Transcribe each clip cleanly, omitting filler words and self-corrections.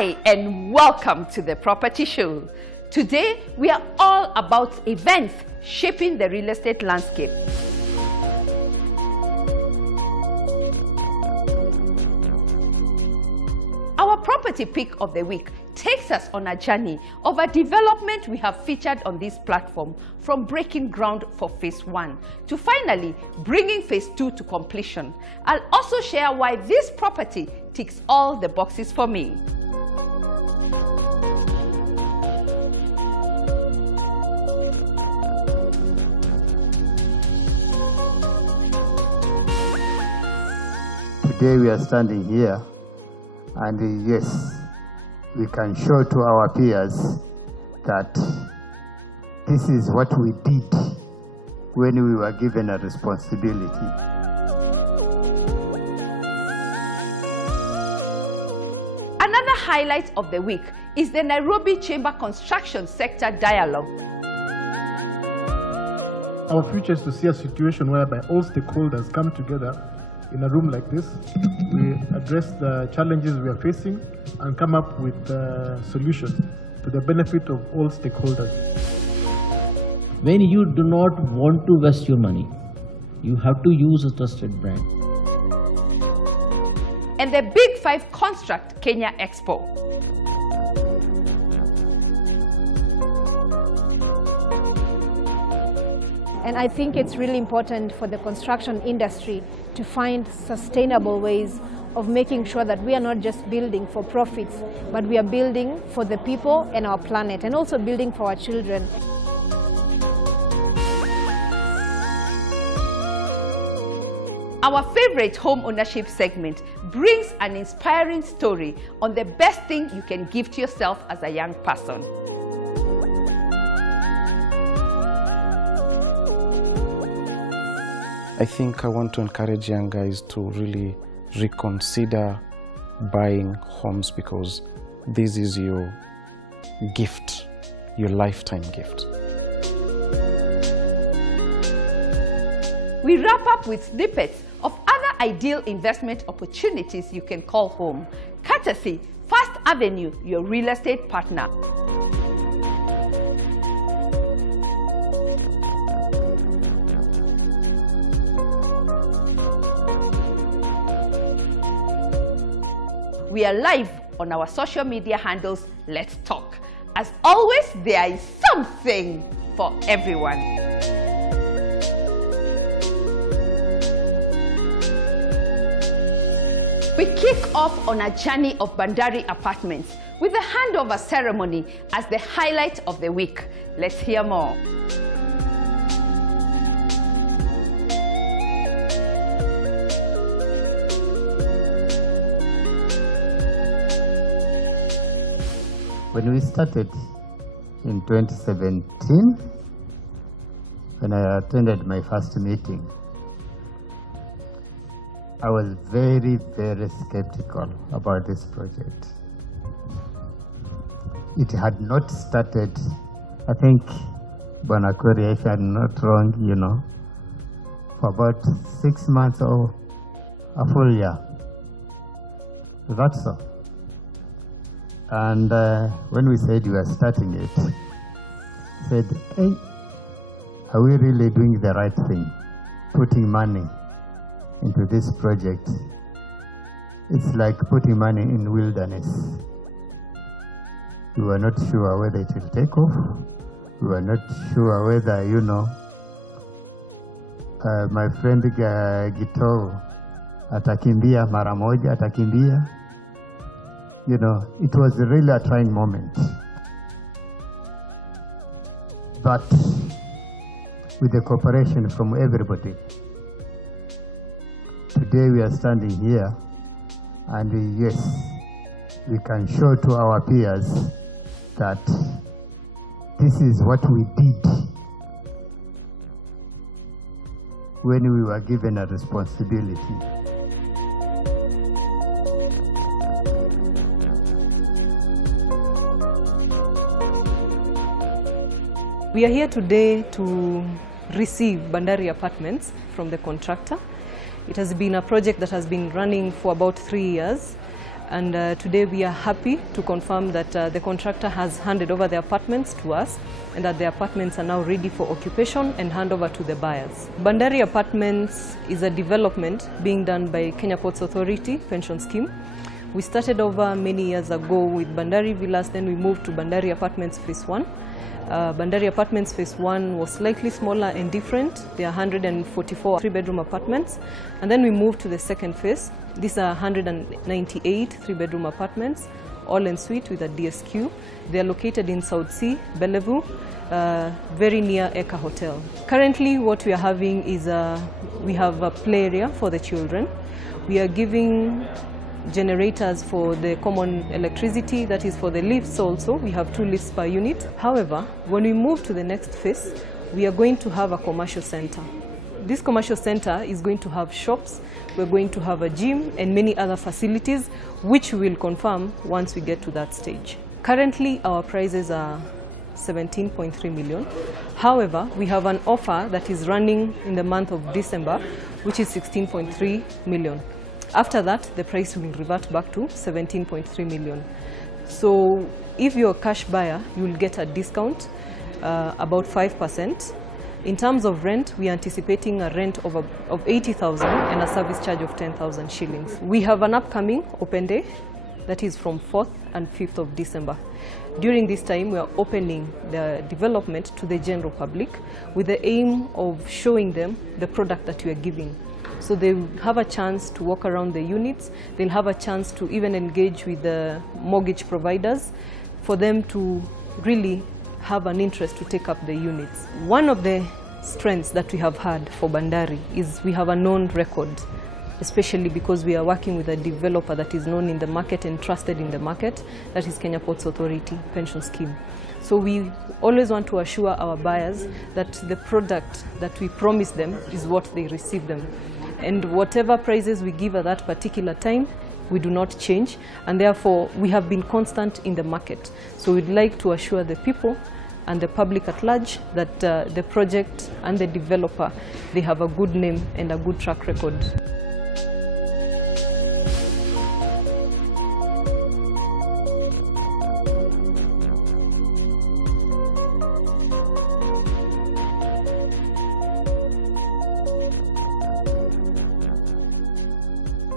Hi and welcome to the Property Show. Today we are all about events shaping the real estate landscape. Our property pick of the week takes us on a journey of a development we have featured on this platform, from breaking ground for phase 1 to finally bringing phase 2 to completion. I'll also share why this property ticks all the boxes for me. Today we are standing here, and yes, we can show to our peers that this is what we did when we were given a responsibility. Another highlight of the week is the Nairobi Chamber Construction Sector Dialogue. Our future is to see a situation whereby all stakeholders come together in a room like this. We address the challenges we are facing and come up with solutions to the benefit of all stakeholders. When you do not want to waste your money, you have to use a trusted brand. And the Big 5 Construct Kenya Expo. And I think it's really important for the construction industry to find sustainable ways of making sure that we are not just building for profits, but we are building for the people and our planet, and also building for our children. Our favorite home ownership segment brings an inspiring story on the best thing you can give to yourself as a young person. I think I want to encourage young guys to really reconsider buying homes, because this is your gift, your lifetime gift. We wrap up with snippets of other ideal investment opportunities you can call home, courtesy First Avenue, your real estate partner. We are live on our social media handles. Let's talk. As always, there is something for everyone. We kick off on a journey of Bandari apartments with the handover ceremony as the highlight of the week. Let's hear more. When we started in 2017, when I attended my first meeting, I was very, very skeptical about this project. It had not started, I think, Banakori, if I'm not wrong, for about 6 months or a full year. That's all. And when we said we were starting it, said, hey, are we really doing the right thing, putting money into this project? It's like putting money in wilderness. We were not sure whether it will take off. We were not sure whether, my friend Gito atakimbia mara moja, atakimbia. It was really a trying moment. But with the cooperation from everybody, today we are standing here, and yes, we can show to our peers that this is what we did when we were given a responsibility. We are here today to receive Bandari apartments from the contractor. It has been a project that has been running for about 3 years. And today we are happy to confirm that the contractor has handed over the apartments to us and that the apartments are now ready for occupation and handover to the buyers. Bandari Apartments is a development being done by Kenya Ports Authority pension scheme. We started over many years ago with Bandari Villas, then we moved to Bandari Apartments Phase 1. Bandari Apartments Phase 1 was slightly smaller and different. There are 144 three-bedroom apartments. And then we moved to the second phase. These are 198 three-bedroom apartments, all en suite with a DSQ. They are located in South Sea, Bellevue, very near Eka Hotel. Currently what we are having is we have a play area for the children. We are giving generators for the common electricity, that is for the lifts also. We have 2 lifts per unit. However, when we move to the next phase, we are going to have a commercial center. This commercial center is going to have shops, we're going to have a gym and many other facilities, which we will confirm once we get to that stage. Currently, our prices are 17.3 million. However, we have an offer that is running in the month of December, which is 16.3 million. After that, the price will revert back to 17.3 million. So if you're a cash buyer, you will get a discount, about 5%. In terms of rent, we are anticipating a rent of 80,000 and a service charge of 10,000 shillings. We have an upcoming open day, that is from 4th and 5th of December. During this time, we are opening the development to the general public with the aim of showing them the product that we are giving. So they will have a chance to walk around the units. They'll have a chance to even engage with the mortgage providers for them to really have an interest to take up the units. One of the strengths that we have had for Bandari is we have a known record, especially because we are working with a developer that is known in the market and trusted in the market, that is Kenya Ports Authority pension scheme. So we always want to assure our buyers that the product that we promise them is what they receive them. And whatever prices we give at that particular time, we do not change, and therefore we have been constant in the market. So we'd like to assure the people and the public at large that the project and the developer, they have a good name and a good track record.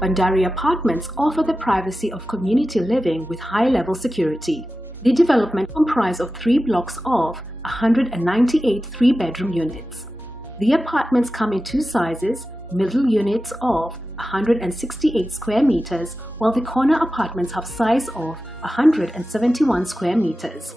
Bandari Apartments offer the privacy of community living with high-level security. The development comprises of 3 blocks of 198 three-bedroom units. The apartments come in 2 sizes, middle units of 168 square meters, while the corner apartments have size of 171 square meters.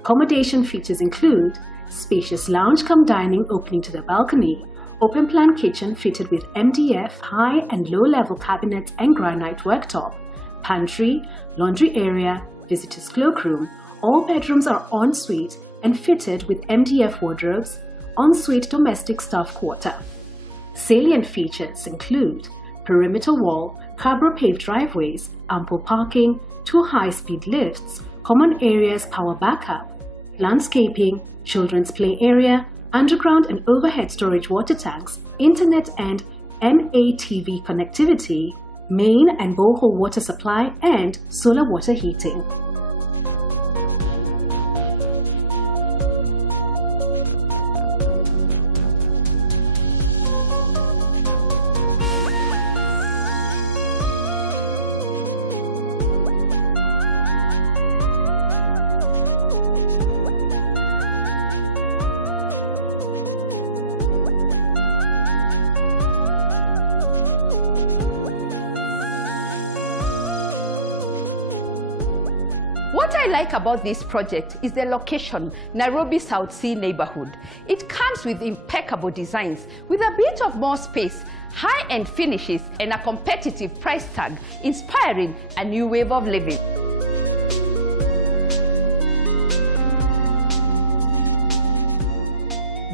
Accommodation features include spacious lounge cum dining opening to the balcony, open plan kitchen fitted with MDF, high and low level cabinets and granite worktop, pantry, laundry area, visitors cloakroom. All bedrooms are en-suite and fitted with MDF wardrobes, en-suite domestic staff quarter. Salient features include perimeter wall, cabro paved driveways, ample parking, 2 high-speed lifts, common areas power backup, landscaping, children's play area, underground and overhead storage water tanks, internet and NATV connectivity, main and borehole water supply, and solar water heating. What I like about this project is the location, Nairobi South Sea neighborhood. It comes with impeccable designs, with a bit of more space, high-end finishes, and a competitive price tag, inspiring a new wave of living.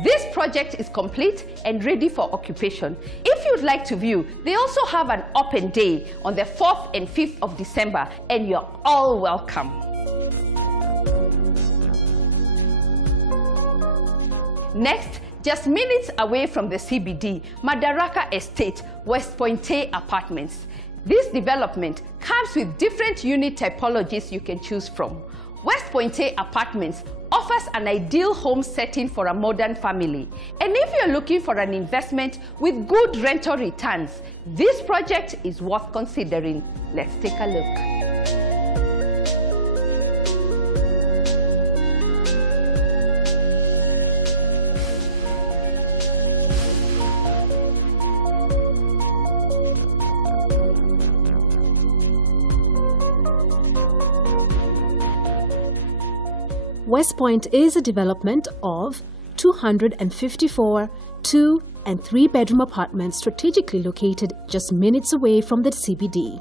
This project is complete and ready for occupation. If you'd like to view, they also have an open day on the 4th and 5th of December, and you're all welcome. Next, just minutes away from the CBD, Madaraka Estate, West Pointe Apartments. This development comes with different unit typologies you can choose from. West Pointe Apartments offers an ideal home setting for a modern family. And if you're looking for an investment with good rental returns, this project is worth considering. Let's take a look. West Pointe is a development of 254 2- and 3-bedroom apartments strategically located just minutes away from the CBD.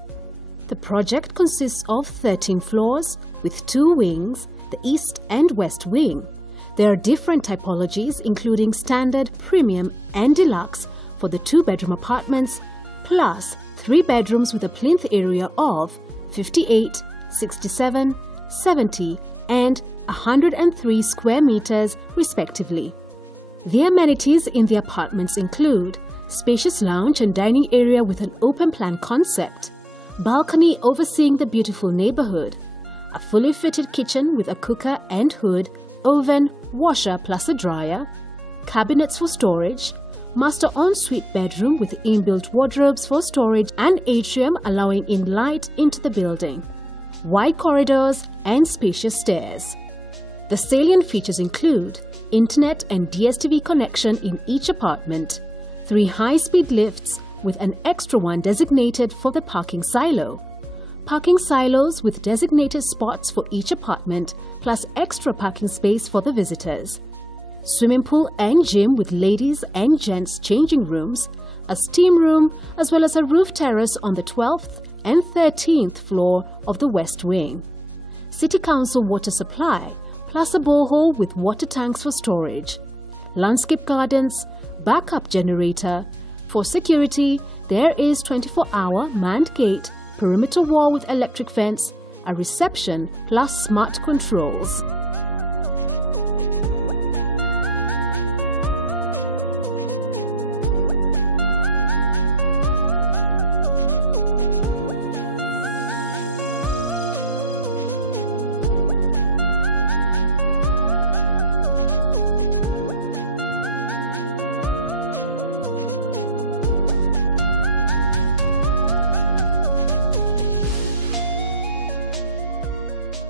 The project consists of 13 floors with 2 wings, the east and west wing. There are different typologies including standard, premium and deluxe for the 2-bedroom apartments, plus 3 bedrooms with a plinth area of 58, 67, 70 and 103 square meters respectively. The amenities in the apartments include spacious lounge and dining area with an open plan concept, balcony overseeing the beautiful neighborhood, a fully fitted kitchen with a cooker and hood, oven, washer plus a dryer, cabinets for storage, master ensuite bedroom with inbuilt wardrobes for storage and atrium allowing in light into the building, wide corridors and spacious stairs. The salient features include internet and DSTV connection in each apartment, 3 high-speed lifts with an extra one designated for the parking silo, parking silos with designated spots for each apartment plus extra parking space for the visitors, swimming pool and gym with ladies and gents changing rooms, a steam room as well as a roof terrace on the 12th and 13th floor of the west wing, City Council water supply plus a borehole with water tanks for storage, landscape gardens, backup generator. For security, there is 24-hour manned gate, perimeter wall with electric fence, a reception plus smart controls.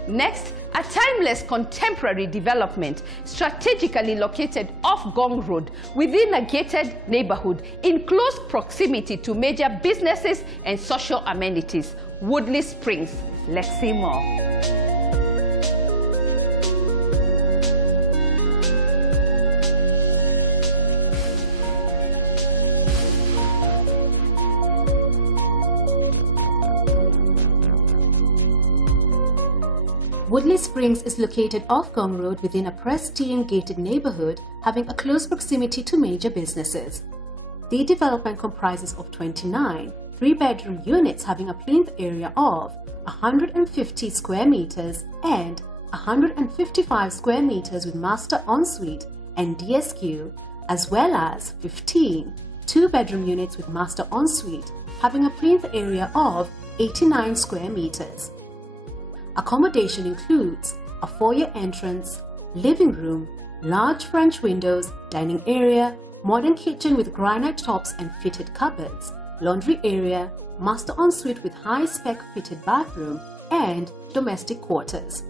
Next, a timeless contemporary development strategically located off Gong Road within a gated neighborhood in close proximity to major businesses and social amenities, Woodley Springs. Let's see more. Woodley Springs is located off Gong Road within a pristine gated neighborhood having a close proximity to major businesses. The development comprises of 29 3-bedroom units having a plinth area of 150 square meters and 155 square meters with master ensuite and DSQ, as well as 15 2-bedroom units with master ensuite having a plinth area of 89 square meters. Accommodation includes a foyer entrance, living room, large French windows, dining area, modern kitchen with granite tops and fitted cupboards, laundry area, master ensuite with high-spec fitted bathroom, and domestic quarters.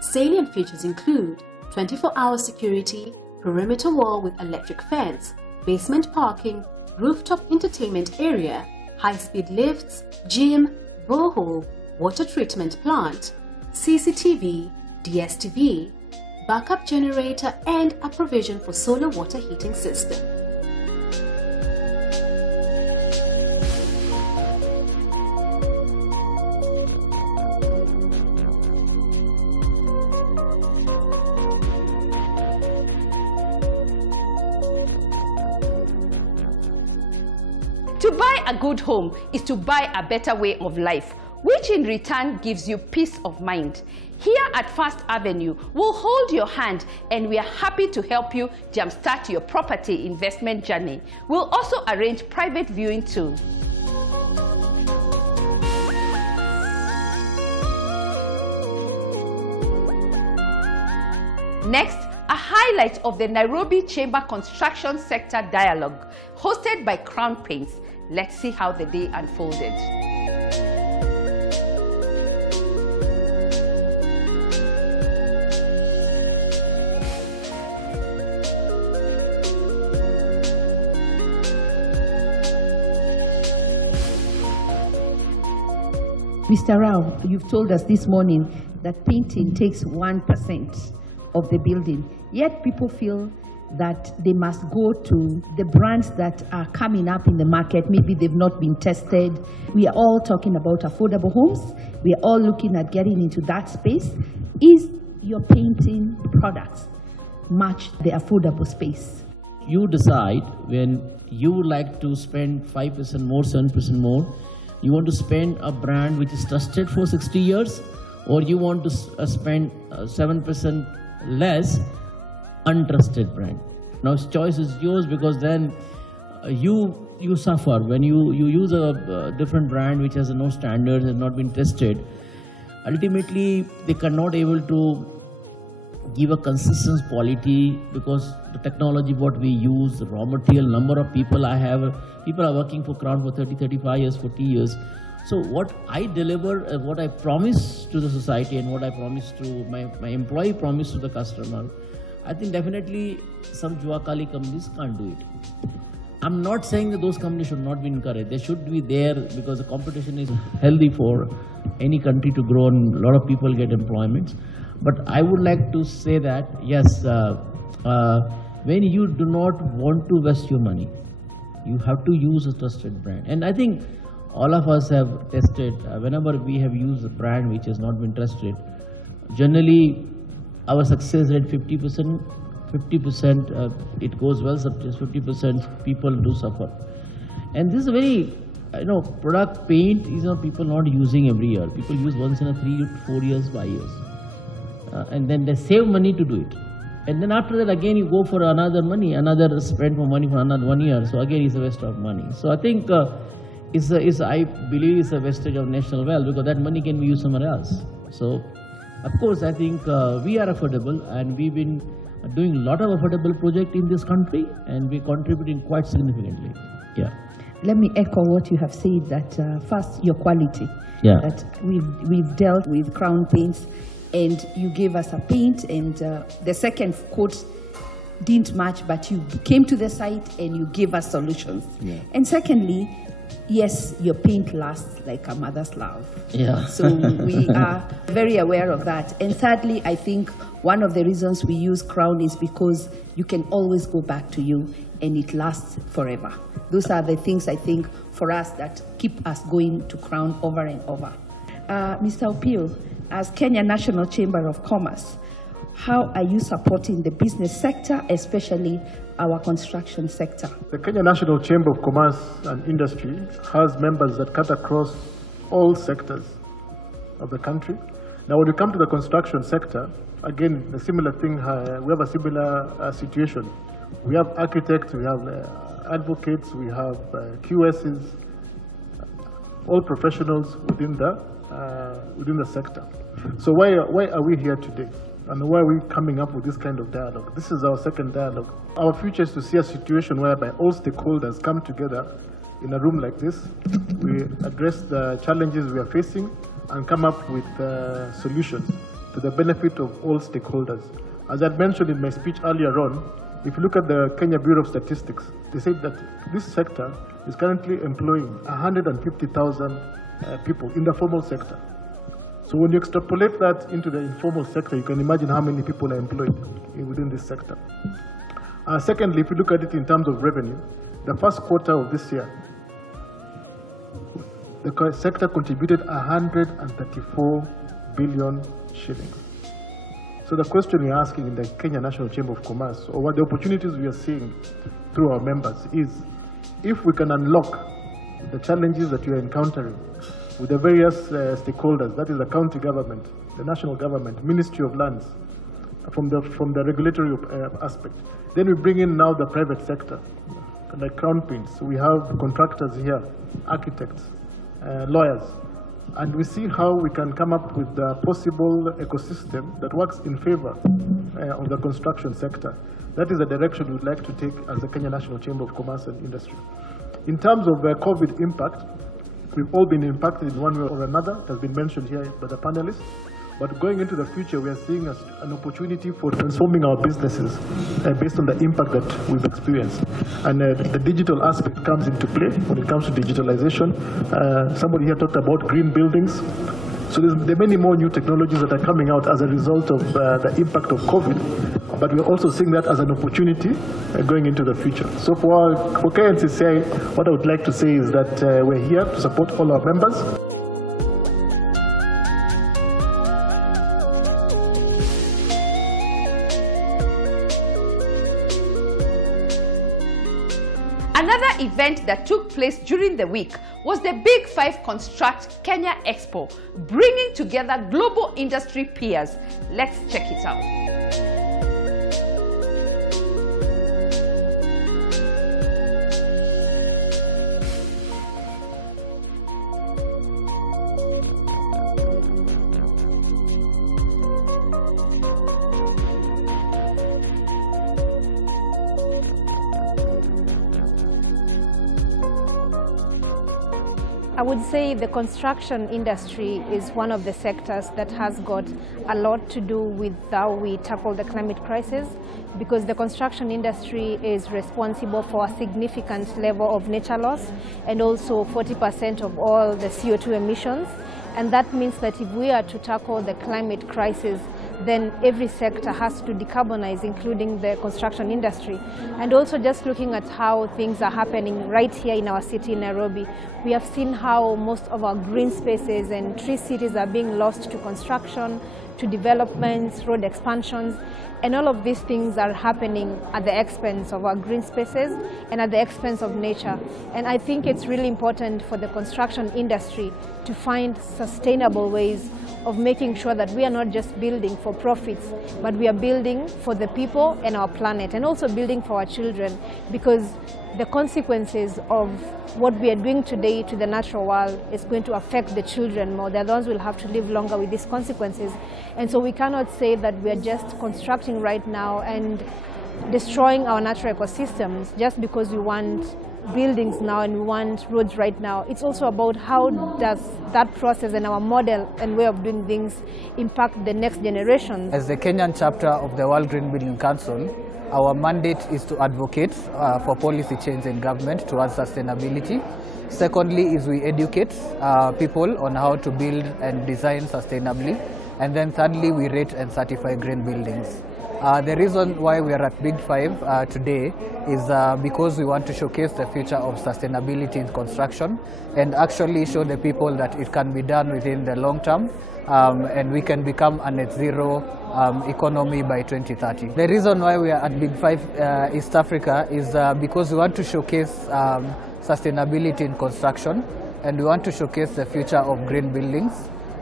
Salient features include 24-hour security, perimeter wall with electric fence, basement parking, rooftop entertainment area, high-speed lifts, gym, borehole, water treatment plant, CCTV, DSTV, backup generator and a provision for solar water heating system. To buy a good home is to buy a better way of life, which in return gives you peace of mind. Here at First Avenue, we'll hold your hand and we are happy to help you jumpstart your property investment journey. We'll also arrange private viewing too. Next, a highlight of the Nairobi Chamber Construction Sector Dialogue, hosted by Crown Paints. Let's see how the day unfolded. Mr. Rao, you've told us this morning that painting takes 1% of the building, yet people feel that they must go to the brands that are coming up in the market. Maybe they've not been tested. We are all talking about affordable homes. We are all looking at getting into that space. Is your painting products match the affordable space? You decide when you would like to spend 5% more, 7% more. You want to spend a brand which is trusted for 60 years, or you want to spend 7% less untrusted brand. Now choice is yours, because then you suffer when you use a different brand which has no standards, has not been tested. Ultimately, they cannot able to give a consistent quality, because the technology what we use, the raw material, number of people I have, people are working for Crown for 30, 35 years, 40 years. So what I deliver, what I promise to the society and what I promise to my employee promise to the customer, I think definitely some Juakali companies can't do it. I'm not saying that those companies should not be encouraged. They should be there, because the competition is healthy for any country to grow and a lot of people get employment. But I would like to say that, yes, when you do not want to waste your money, you have to use a trusted brand. And I think all of us have tested, whenever we have used a brand which has not been trusted, generally our success rate 50%, 50% it goes well, 50% people do suffer. And this is a very, product paint is people not using every year. People use once in a 3 to 4 years, 5 years. And then they save money to do it. And then after that, again, you go for another spend for money for another 1 year. So again, it's a waste of money. So I think I believe it's a wastage of national wealth, because that money can be used somewhere else. So, of course, I think we are affordable, and we've been doing a lot of affordable projects in this country, and we're contributing quite significantly. Yeah. Let me echo what you have said, that first, your quality. Yeah. That we've dealt with Crown Paints, and you gave us a paint, and the second coat didn't match, but you came to the site and you gave us solutions. Yeah. And secondly, yes, your paint lasts like a mother's love. Yeah. So we are very aware of that. And thirdly, I think one of the reasons we use Crown is because you can always go back to you, and it lasts forever. Those are the things, I think, for us that keep us going to Crown over and over. Mr. Opio, as Kenya National Chamber of Commerce, how are you supporting the business sector, especially our construction sector? The Kenya National Chamber of Commerce and Industry has members that cut across all sectors of the country. Now, when you come to the construction sector, again, a similar thing, we have a similar situation. We have architects, we have advocates, we have QSs, all professionals within the sector. So why are we here today? And why are we coming up with this kind of dialogue? This is our second dialogue. Our future is to see a situation whereby all stakeholders come together in a room like this. We address the challenges we are facing and come up with solutions to the benefit of all stakeholders. As I mentioned in my speech earlier on, if you look at the Kenya Bureau of Statistics, they say that this sector is currently employing 150,000 people in the formal sector. So when you extrapolate that into the informal sector, you can imagine how many people are employed within this sector. Secondly, if you look at it in terms of revenue, the first quarter of this year, the sector contributed 134 billion shillings. So the question we're asking in the Kenya National Chamber of Commerce, or what the opportunities we are seeing through our members, is if we can unlock the challenges that you are encountering with the various stakeholders, that is the county government, the national government, Ministry of Lands, from the regulatory aspect. Then we bring in now the private sector, like Crown Paints. We have contractors here, architects, lawyers, and we see how we can come up with a possible ecosystem that works in favor of the construction sector. That is the direction we would like to take as the Kenya National Chamber of Commerce and Industry. In terms of COVID impact, we've all been impacted in one way or another. It has been mentioned here by the panelists. But going into the future, we are seeing an opportunity for transforming our businesses based on the impact that we've experienced. And the digital aspect comes into play when it comes to digitalization. Somebody here talked about green buildings. So there are many more new technologies that are coming out as a result of the impact of COVID. But we're also seeing that as an opportunity going into the future. So for KNCCI, what I would like to say is that we're here to support all our members. Another event that took place during the week was the Big 5 Construct Kenya Expo, bringing together global industry peers. Let's check it out. I would say the construction industry is one of the sectors that has got a lot to do with how we tackle the climate crisis, because the construction industry is responsible for a significant level of nature loss and also 40% of all the CO2 emissions. And that means that if we are to tackle the climate crisis, then every sector has to decarbonize, including the construction industry. And also just looking at how things are happening right here in our city, Nairobi, we have seen how most of our green spaces and tree cities are being lost to construction, to developments, road expansions, and all of these things are happening at the expense of our green spaces and at the expense of nature. And I think it's really important for the construction industry to find sustainable ways of making sure that we are not just building for profits, but we are building for the people and our planet, and also building for our children, because the consequences of what we are doing today to the natural world is going to affect the children more. They're the ones who will have to live longer with these consequences. And so we cannot say that we are just constructing right now and destroying our natural ecosystems just because we want buildings now and we want roads right now. It's also about how does that process and our model and way of doing things impact the next generation. As the Kenyan chapter of the World Green Building Council, our mandate is to advocate for policy change in government towards sustainability. Secondly is we educate people on how to build and design sustainably. And then thirdly, we rate and certify green buildings. The reason why we are at Big 5 today is because we want to showcase the future of sustainability in construction and actually show the people that it can be done within the long term and we can become a net zero economy by 2030. The reason why we are at Big 5 East Africa is because we want to showcase sustainability in construction and we want to showcase the future of green buildings.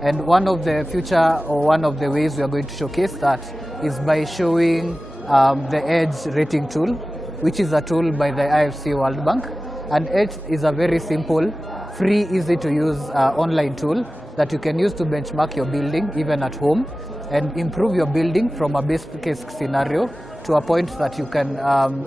And one of the future or one of the ways we are going to showcase that is by showing the EDGE rating tool, which is a tool by the IFC World Bank. And EDGE is a very simple, free, easy to use online tool that you can use to benchmark your building even at home and improve your building from a best case scenario to a point that you can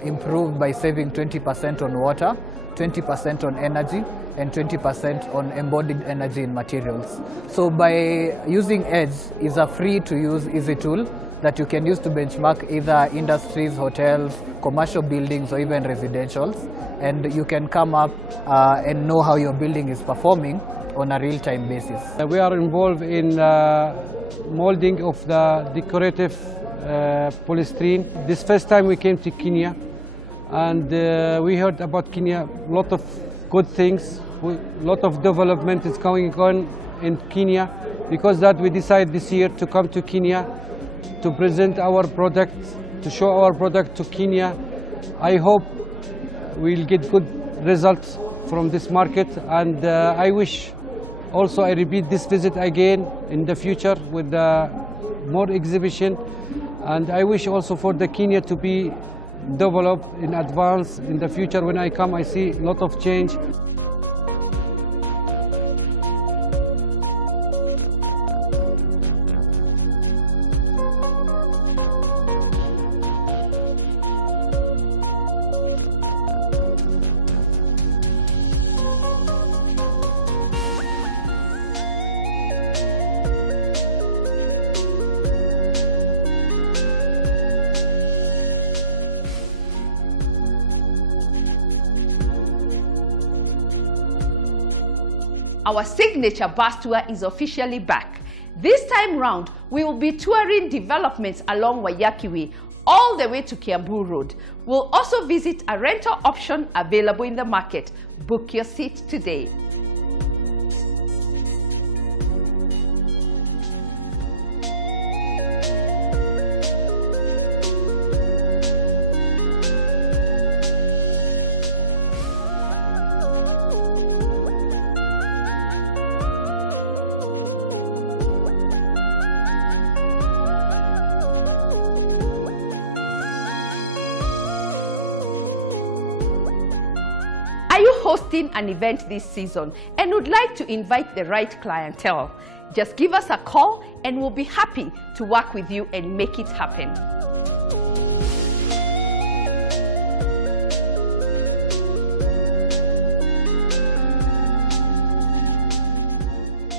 improve by saving 20% on water, 20% on energy, and 20% on embodied energy in materials. So by using EDGE is a free to use easy tool that you can use to benchmark either industries, hotels, commercial buildings or even residentials, and you can come up and know how your building is performing on a real-time basis. We are involved in molding of the decorative polystyrene. This first time we came to Kenya and we heard about Kenya, a lot of good things, a lot of development is going on in Kenya. Because that we decided this year to come to Kenya to present our product, to show our product to Kenya. I hope we'll get good results from this market, and I wish also I repeat this visit again in the future with more exhibition, and I wish also for the Kenya to be developed in advance in the future. When I come, I see a lot of change. our signature bus tour is officially back. This time round, we will be touring developments along Waiyaki Way all the way to Kiambu Road. We'll also visit a rental option available in the market. Book your seat today. Are you hosting an event this season and would like to invite the right clientele? Just give us a call and we'll be happy to work with you and make it happen.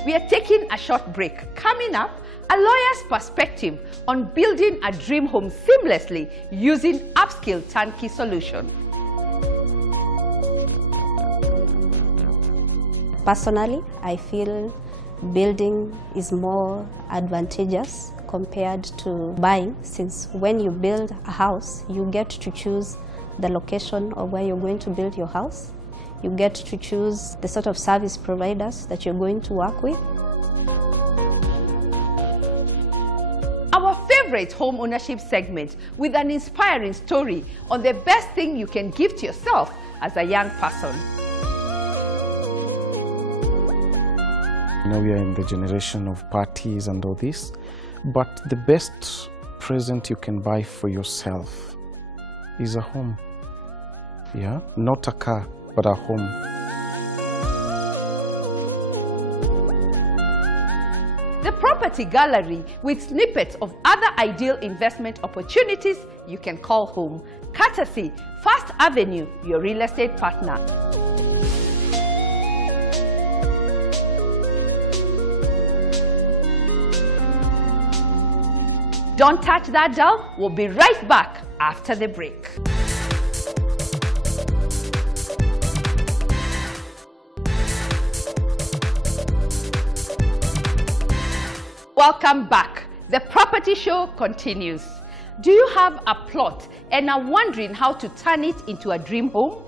We are taking a short break. Coming up, a lawyer's perspective on building a dream home seamlessly using upscale turnkey solution. Personally, I feel building is more advantageous compared to buying, since when you build a house, you get to choose the location of where you're going to build your house. You get to choose the sort of service providers that you're going to work with. Our favorite home ownership segment with an inspiring story on the best thing you can give to yourself as a young person. Now we are in the generation of parties and all this, but the best present you can buy for yourself is a home. Yeah, not a car, but a home. The Property Gallery with snippets of other ideal investment opportunities you can call home. Courtesy First Avenue, your real estate partner. Don't touch that dial. We'll be right back after the break. Welcome back. The property show continues. Do you have a plot and are wondering how to turn it into a dream home?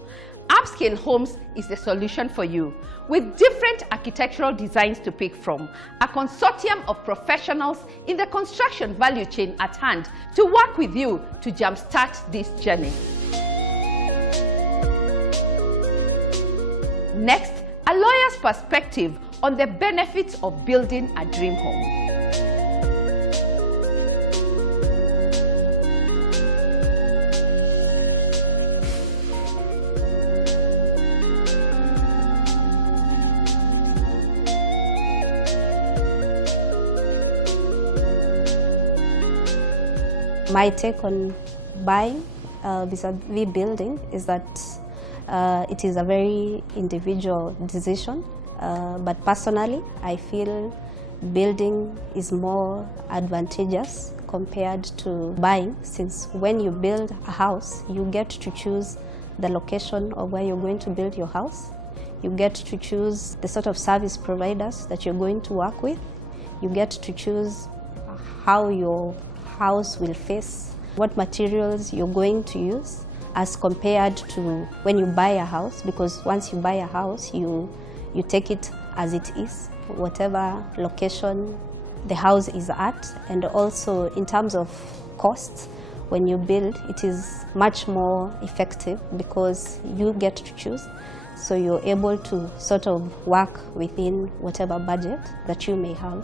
Upscale Homes is the solution for you. With different architectural designs to pick from, a consortium of professionals in the construction value chain at hand to work with you to jumpstart this journey. Next, a lawyer's perspective on the benefits of building a dream home. My take on buying vis-a-vis building is that it is a very individual decision, but personally I feel building is more advantageous compared to buying, since when you build a house you get to choose the location of where you're going to build your house. You get to choose the sort of service providers that you're going to work with. You get to choose how your house will face, what materials you're going to use, as compared to when you buy a house, because once you buy a house you take it as it is, whatever location the house is at. And also in terms of costs, when you build it is much more effective because you get to choose, so you're able to sort of work within whatever budget that you may have.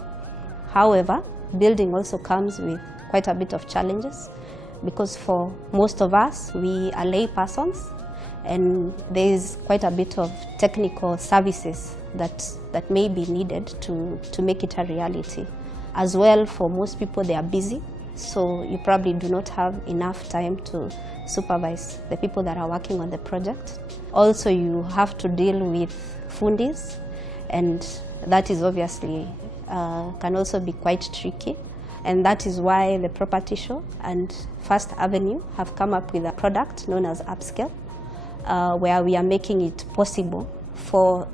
However, building also comes with quite a bit of challenges, because for most of us, we are lay persons, and there is quite a bit of technical services that may be needed to make it a reality. As well, for most people, they are busy, so you probably do not have enough time to supervise the people that are working on the project. Also, you have to deal with fundis, and that is obviously can also be quite tricky. And that is why the Property Show and First Avenue have come up with a product known as Upscale, where we are making it possible for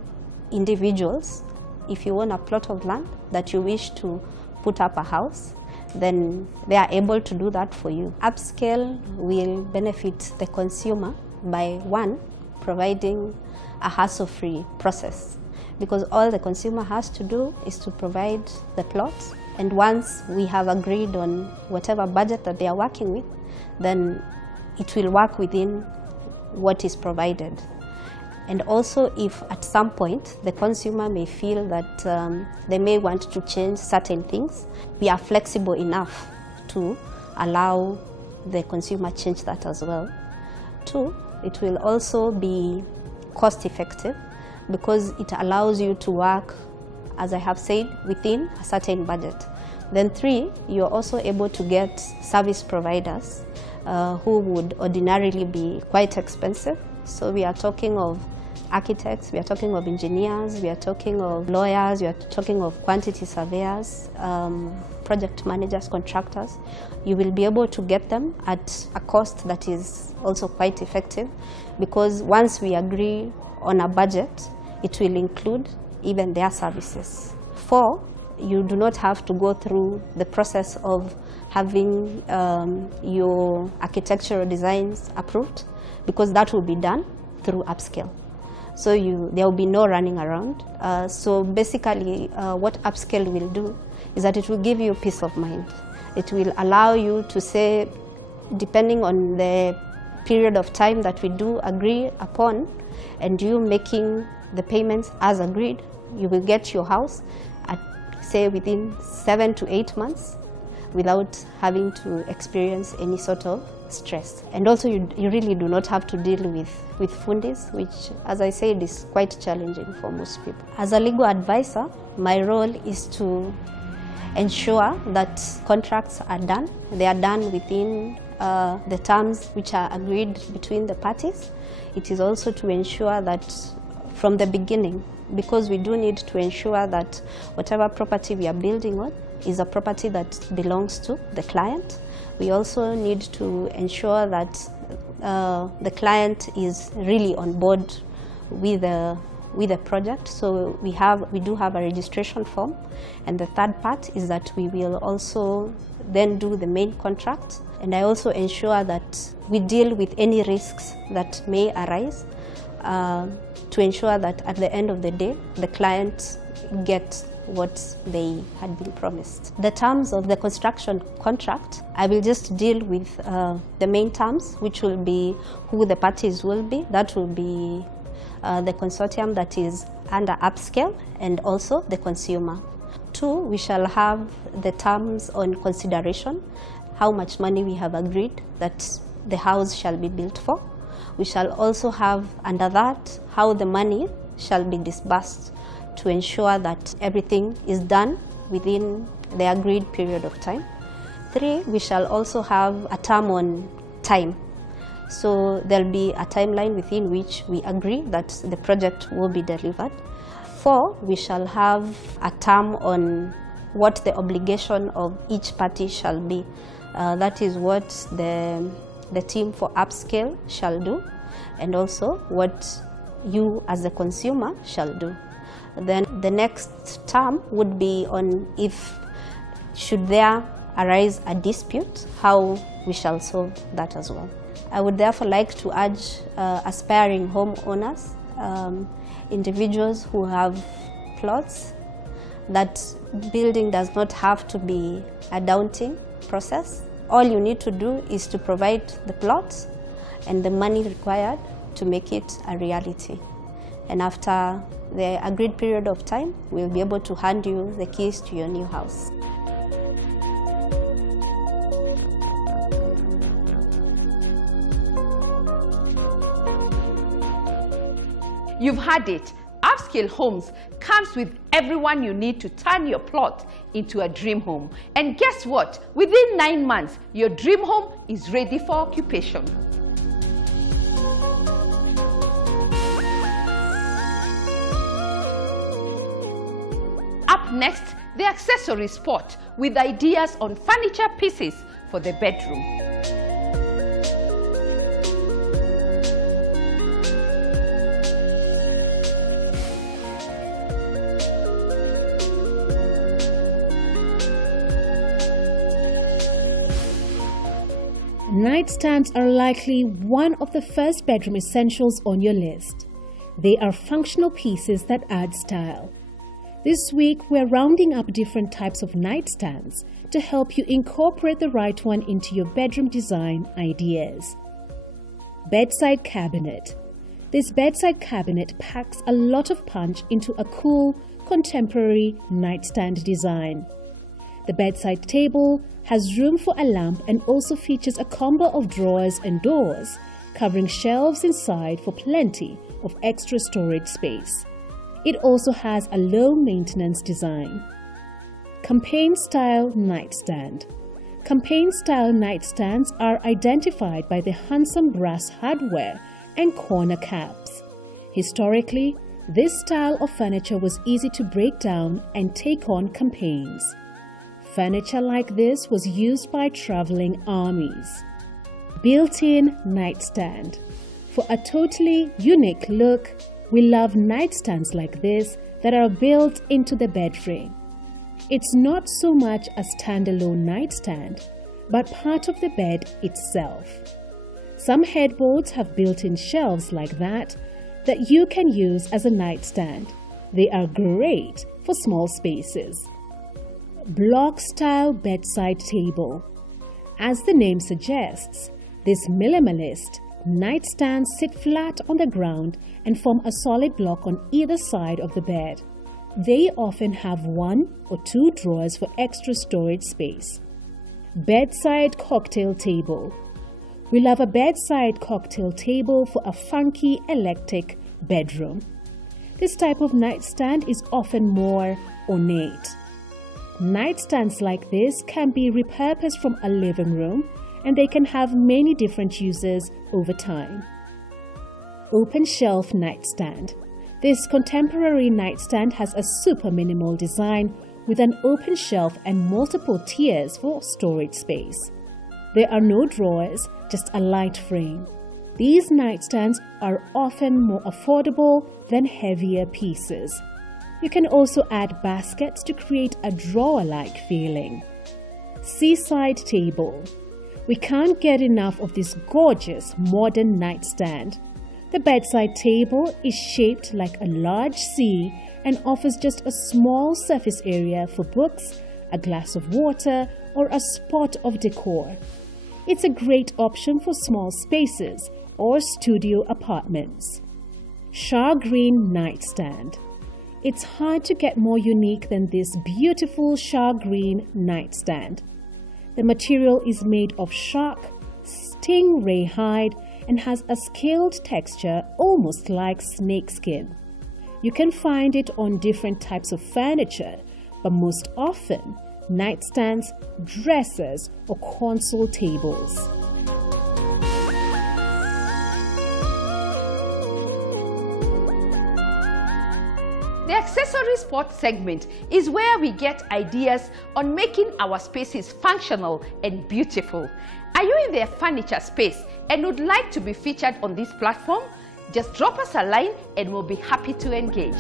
individuals if you own a plot of land that you wish to put up a house, then they are able to do that for you. Upscale will benefit the consumer by, one, providing a hassle-free process, because all the consumer has to do is to provide the plots, and once we have agreed on whatever budget that they are working with, then it will work within what is provided. And also, if at some point the consumer may feel that they may want to change certain things, we are flexible enough to allow the consumer change that as well. Two, it will also be cost effective because it allows you to work, as I have said, within a certain budget. Then three, you're also able to get service providers who would ordinarily be quite expensive. So we are talking of architects, we are talking of engineers, we are talking of lawyers, we are talking of quantity surveyors, project managers, contractors. You will be able to get them at a cost that is also quite effective, because once we agree on a budget, it will include even their services. Four, you do not have to go through the process of having your architectural designs approved, because that will be done through upscale. So there will be no running around. So basically what upscale will do is that it will give you peace of mind. It will allow you to say, depending on the period of time that we do agree upon, and you making the payments as agreed, you will get your house at, say, within 7 to 8 months without having to experience any sort of stress. And also you really do not have to deal with fundis, which, as I said, is quite challenging for most people. As a legal advisor, my role is to ensure that contracts are done. They are done within the terms which are agreed between the parties. It is also to ensure that from the beginning, because we do need to ensure that whatever property we are building on is a property that belongs to the client. We also need to ensure that the client is really on board with the project. So we do have a registration form, and the third part is that we will also then do the main contract. And I also ensure that we deal with any risks that may arise to ensure that at the end of the day, the client gets what they had been promised. The terms of the construction contract, I will just deal with the main terms, which will be who the parties will be. That will be the consortium that is under upscale, and also the consumer. Two, we shall have the terms on consideration, how much money we have agreed that the house shall be built for. We shall also have under that how the money shall be disbursed to ensure that everything is done within the agreed period of time. Three, we shall also have a term on time. So there'll be a timeline within which we agree that the project will be delivered. Four, we shall have a term on what the obligation of each party shall be. That is what the team for upscale shall do, and also what you as the consumer shall do. Then the next term would be on if should there arise a dispute, how we shall solve that as well. I would therefore like to urge aspiring homeowners, individuals who have plots, that building does not have to be a daunting process. All you need to do is to provide the plots and the money required to make it a reality. And after the agreed period of time, we'll be able to hand you the keys to your new house. You've heard it. Upscale Homes comes with everyone you need to turn your plot into a dream home. And guess what? Within 9 months, your dream home is ready for occupation. Up next, the accessory spot with ideas on furniture pieces for the bedroom. Nightstands are likely one of the first bedroom essentials on your list. They are functional pieces that add style. This week, we're rounding up different types of nightstands to help you incorporate the right one into your bedroom design ideas. Bedside cabinet. This bedside cabinet packs a lot of punch into a cool, contemporary nightstand design. The bedside table has room for a lamp and also features a combo of drawers and doors, covering shelves inside for plenty of extra storage space. It also has a low-maintenance design. Campaign-style nightstand. Campaign-style nightstands are identified by the handsome brass hardware and corner caps. Historically, this style of furniture was easy to break down and take on campaigns. Furniture like this was used by traveling armies. Built-in nightstand. For a totally unique look, we love nightstands like this that are built into the bed frame. It's not so much a standalone nightstand, but part of the bed itself. Some headboards have built-in shelves like that you can use as a nightstand. They are great for small spaces. Block-style bedside table. As the name suggests, this minimalist nightstands sit flat on the ground and form a solid block on either side of the bed. They often have 1 or 2 drawers for extra storage space. Bedside cocktail table. We love a bedside cocktail table for a funky electric bedroom. This type of nightstand is often more ornate. Nightstands like this can be repurposed from a living room, and they can have many different uses over time. Open shelf nightstand. This contemporary nightstand has a super minimal design with an open shelf and multiple tiers for storage space. There are no drawers, just a light frame. These nightstands are often more affordable than heavier pieces. You can also add baskets to create a drawer-like feeling. Seaside table. We can't get enough of this gorgeous modern nightstand. The bedside table is shaped like a large sea and offers just a small surface area for books, a glass of water, or a spot of decor. It's a great option for small spaces or studio apartments. Char green nightstand. It's hard to get more unique than this beautiful char green nightstand. The material is made of shark, stingray hide, and has a scaled texture almost like snakeskin. You can find it on different types of furniture, but most often nightstands, dressers, or console tables. The accessory spot segment is where we get ideas on making our spaces functional and beautiful. Are you in the furniture space and would like to be featured on this platform? Just drop us a line and we'll be happy to engage.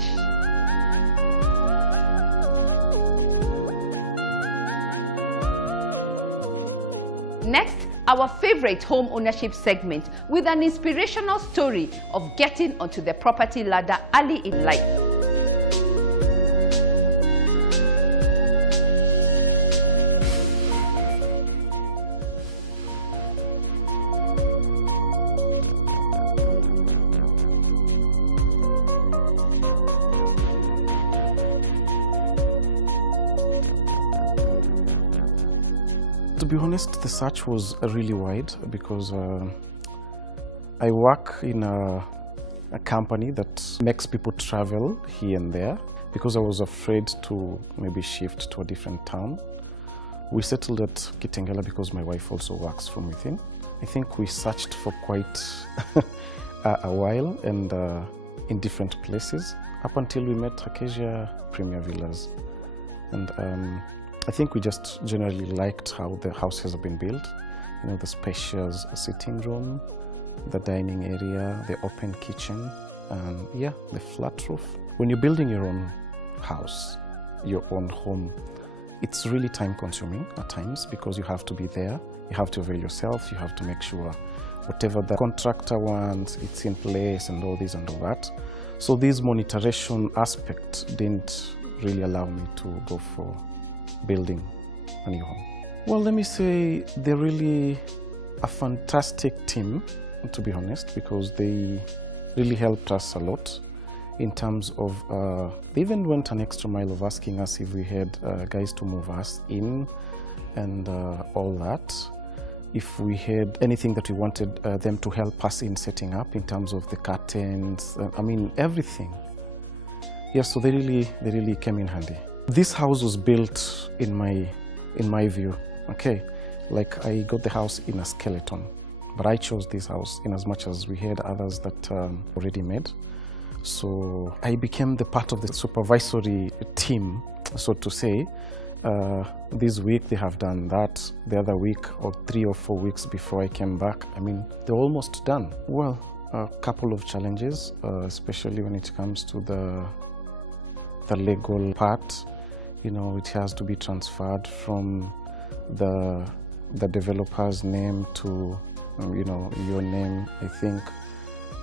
Next, our favorite home ownership segment with an inspirational story of getting onto the property ladder early in life. To be honest, the search was really wide because I work in a company that makes people travel here and there. Because I was afraid to maybe shift to a different town, we settled at Kitengela because my wife also works from within. I think we searched for quite a while and in different places up until we met Acacia Premier Villas. And I think we just generally liked how the house has been built. You know, the spacious sitting room, the dining area, the open kitchen, and yeah, the flat roof. When you're building your own house, your own home, it's really time consuming at times because you have to be there You have to avail yourself, you have to make sure whatever the contractor wants, it's in place and all this and all that. So this monetization aspect didn't really allow me to go for building a new home. Well, let me say they're really a fantastic team, to be honest, because they really helped us a lot in terms of, they even went an extra mile of asking us if we had guys to move us in and all that. If we had anything that we wanted them to help us in setting up in terms of the curtains, I mean, everything. Yes, so they really came in handy. This house was built in my view, okay? Like I got the house in a skeleton, but I chose this house in as much as we had others that already made. So I became the part of the supervisory team, so to say. This week they have done that, the other week or 3 or 4 weeks before I came back. I mean, they're almost done. Well, a couple of challenges, especially when it comes to the legal part. You know, it has to be transferred from the developer's name to, you know, your name, I think.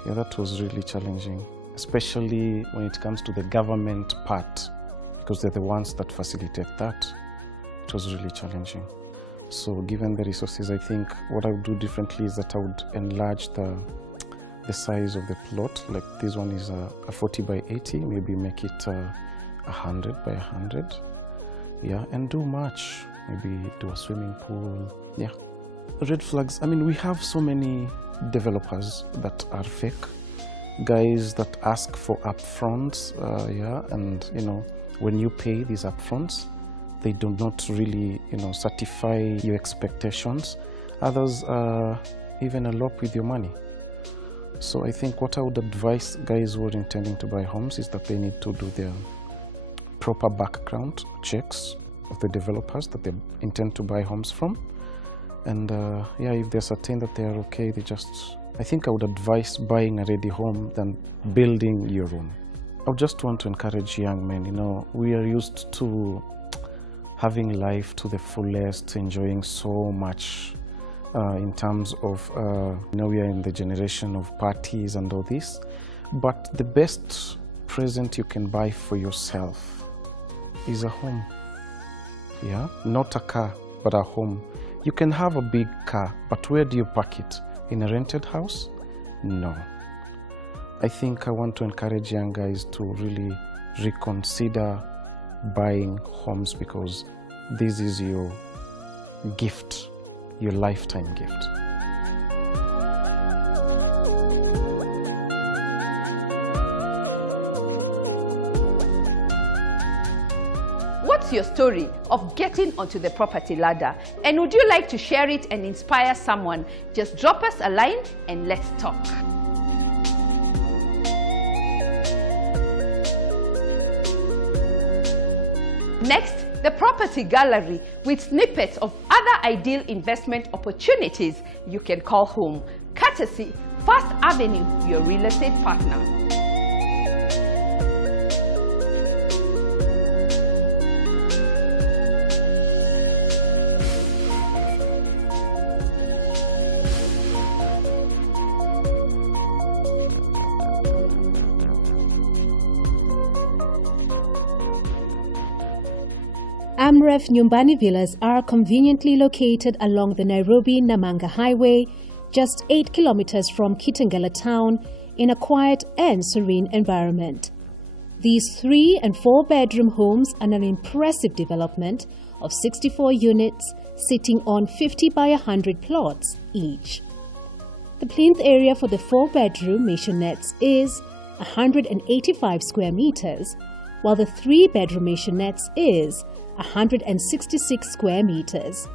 Yeah, that was really challenging, especially when it comes to the government part, because they're the ones that facilitate that. It was really challenging. So given the resources, I think what I would do differently is that I would enlarge the size of the plot. Like this one is a 40 by 80, maybe make it 100 by 100. Yeah, and do much. Maybe do a swimming pool. Yeah. Red flags, I mean, we have so many developers that are fake. Guys that ask for upfronts, yeah, and you know, when you pay these upfronts, they do not really, you know, satisfy your expectations. Others even elope with your money. So I think what I would advise guys who are intending to buy homes is that they need to do their proper background checks of the developers that they intend to buy homes from. And yeah, if they're certain that they're okay, I think I would advise buying a ready home than building your own. I just want to encourage young men, you know, we are used to having life to the fullest, enjoying so much in terms of, you know, we are in the generation of parties and all this, but the best present you can buy for yourself is a home. Yeah, not a car, but a home. You can have a big car, but where do you park it? In a rented house? No. I think I want to encourage young guys to really reconsider buying homes, because this is your gift, your lifetime gift. What's your story of getting onto the property ladder? And would you like to share it and inspire someone? Just drop us a line and let's talk. Next, the property gallery with snippets of other ideal investment opportunities you can call home. Courtesy First Avenue, your real estate partner. Amrev Umbani villas are conveniently located along the Nairobi-Namanga highway, just 8 kilometers from Kitengela town, in a quiet and serene environment. These 3- and 4-bedroom homes are an impressive development of 64 units sitting on 50 by 100 plots each. The plinth area for the 4-bedroom maisonette is 185 square meters, while the 3-bedroom maisonette is 166 square meters.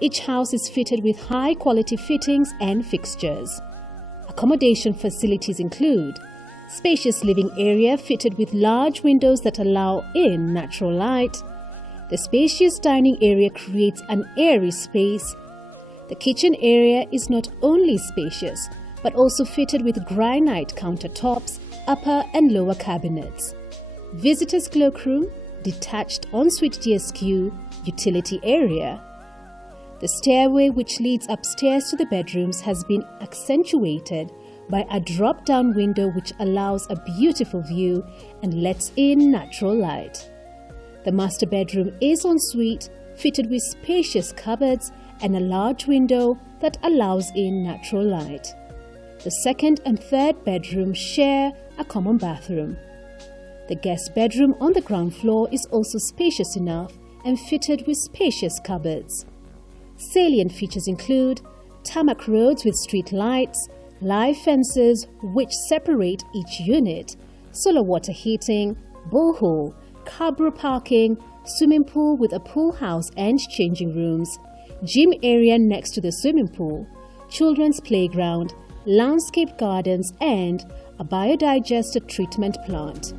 Each house is fitted with high-quality fittings and fixtures. Accommodation facilities include spacious living area fitted with large windows that allow in natural light. The spacious dining area creates an airy space. The kitchen area is not only spacious, but also fitted with granite countertops, upper and lower cabinets. Visitors' cloakroom, detached ensuite DSQ, utility area. The stairway which leads upstairs to the bedrooms has been accentuated by a drop-down window which allows a beautiful view and lets in natural light. The master bedroom is en suite, fitted with spacious cupboards and a large window that allows in natural light. The second and third bedrooms share a common bathroom. The guest bedroom on the ground floor is also spacious enough and fitted with spacious cupboards. Salient features include tarmac roads with street lights, live fences which separate each unit, solar water heating, borehole, cabro parking, swimming pool with a pool house and changing rooms, gym area next to the swimming pool, children's playground, landscape gardens and a biodigester treatment plant.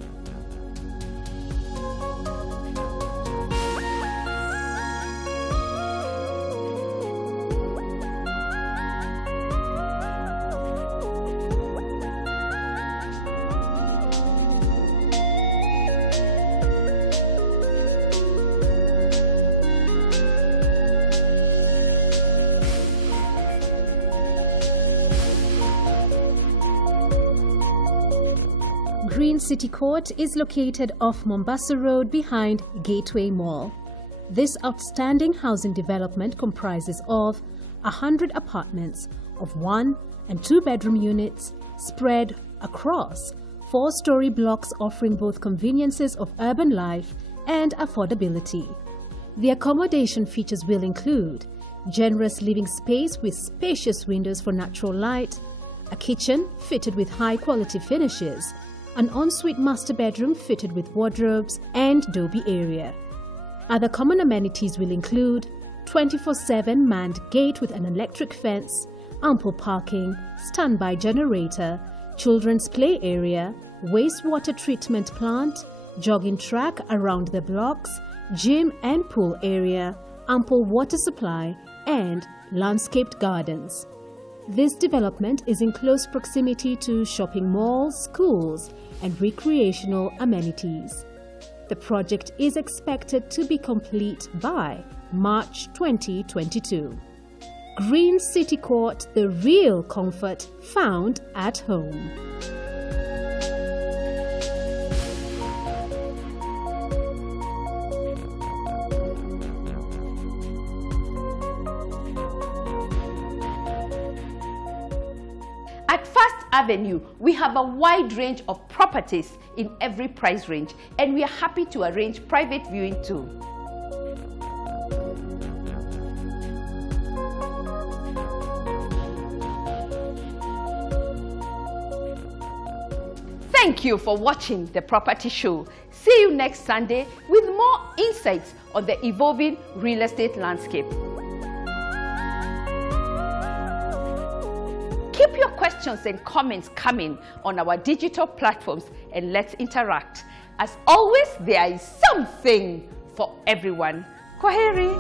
Green City Court is located off Mombasa Road behind Gateway Mall. This outstanding housing development comprises of 100 apartments of 1 and 2 bedroom units spread across 4-story blocks offering both conveniences of urban life and affordability. The accommodation features will include generous living space with spacious windows for natural light, a kitchen fitted with high-quality finishes, an ensuite master bedroom fitted with wardrobes and doby area. Other common amenities will include 24/7 manned gate with an electric fence, ample parking, standby generator, children's play area, wastewater treatment plant, jogging track around the blocks, gym and pool area, ample water supply, and landscaped gardens. This development is in close proximity to shopping malls, schools, and recreational amenities. The project is expected to be complete by March 2022. Green City Court, the real comfort found at home. Avenue, we have a wide range of properties in every price range, and we are happy to arrange private viewing too. Thank you for watching The Property Show. See you next Sunday with more insights on the evolving real estate landscape. Keep your questions and comments coming on our digital platforms and let's interact. As always, there is something for everyone. Kwaheri.